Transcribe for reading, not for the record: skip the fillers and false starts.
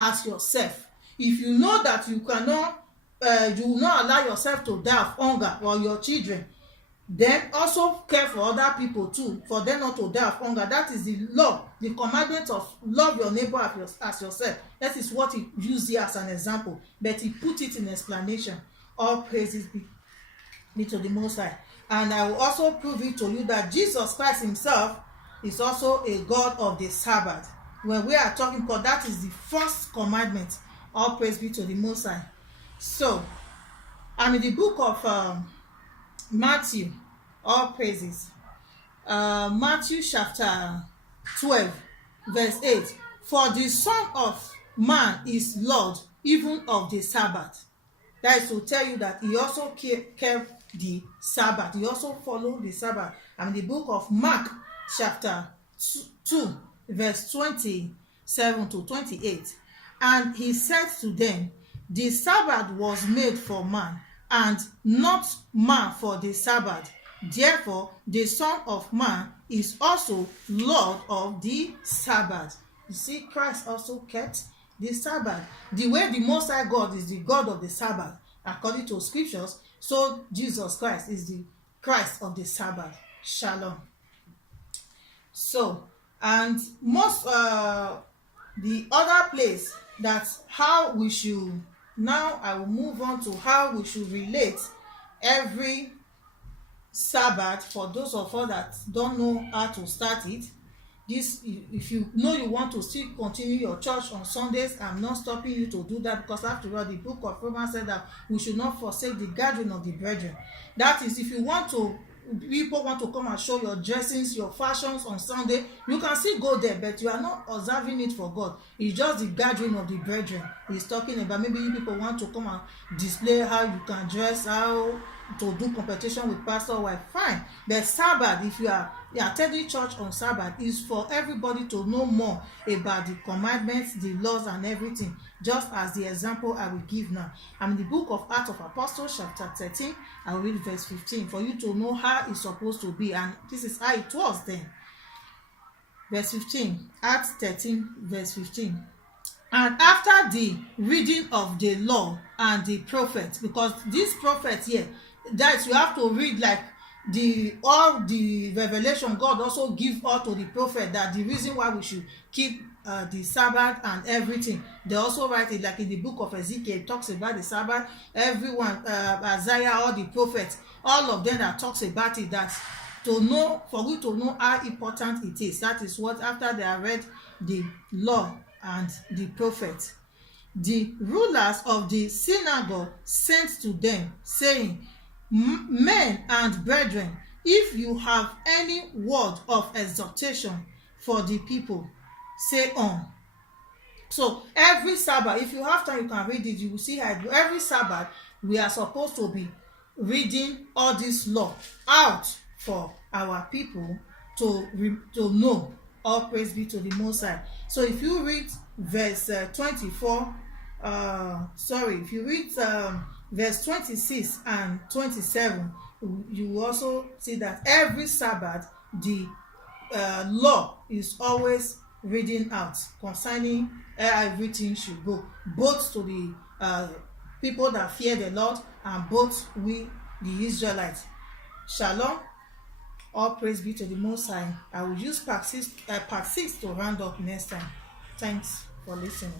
as yourself. If you know that you cannot, you will not allow yourself to die of hunger or your children, then also care for other people too, for them not to die of hunger. That is the law, the commandment of love your neighbor as yourself. That is what he used here as an example, but he put it in explanation. All praises be to the Most High. And I will also prove it to you that Jesus Christ himself is also a God of the Sabbath. When we are talking, because that is the first commandment. All praise be to the Most High. So, I'm in the book of Matthew. All praises. Matthew chapter 12, verse 8. For the Son of Man is Lord, even of the Sabbath. That is to tell you that he also kept the Sabbath. He also followed the Sabbath. And the book of Mark chapter 2, verse 27 to 28. And he said to them, the Sabbath was made for man, and not man for the Sabbath. Therefore, the Son of Man is also Lord of the Sabbath. You see, Christ also kept the Sabbath. The way the Most High God is the God of the Sabbath, according to scriptures, so Jesus Christ is the Christ of the Sabbath. Shalom. So, and most the other place, that's how we should, now I will move on to how we should relate every Sabbath for those of us that don't know how to start it. This, if you know you want to still continue your church on Sundays, I'm not stopping you to do that, because after all, the book of Romans said that we should not forsake the gathering of the brethren. That is, if you want to, people want to come and show your dressings, your fashions on Sunday, you can still go there, but you are not observing it for God. It's just the gathering of the brethren he's talking about. Maybe you people want to come and display how you can dress, how to do competition with pastor or wife, fine. But Sabbath, if you are attending church on Sabbath, is for everybody to know more about the commandments, the laws and everything, just as the example I will give now. I'm in the book of Acts of Apostles chapter 13. I will read verse 15 for you to know how it's supposed to be, and this is how it was then. Verse 15, Acts 13 verse 15. And after the reading of the law and the prophets, because this prophet here, that you have to read like all the revelation God also give all to the prophet, that the reason why we should keep the Sabbath and everything. They also write it like in the book of Ezekiel, it talks about the Sabbath. Everyone, Isaiah, all the prophets, all of them that talks about it, that to know, for you to know how important it is. That is what, after they have read the law and the prophet, the rulers of the synagogue sent to them, saying, men and brethren, if you have any word of exhortation for the people, say on. So every Sabbath, if you have time, you can read it. You will see how every Sabbath we are supposed to be reading all this law out for our people to know. All praise be to the Most High. So if you read verse 24, if you read verse 26 and 27, you will also see that every Sabbath the law is always reading out concerning how everything should go, both to the people that fear the Lord and both we the Israelites. Shalom. All praise be to the Most High. I will use part 6 to round up next time. Thanks for listening.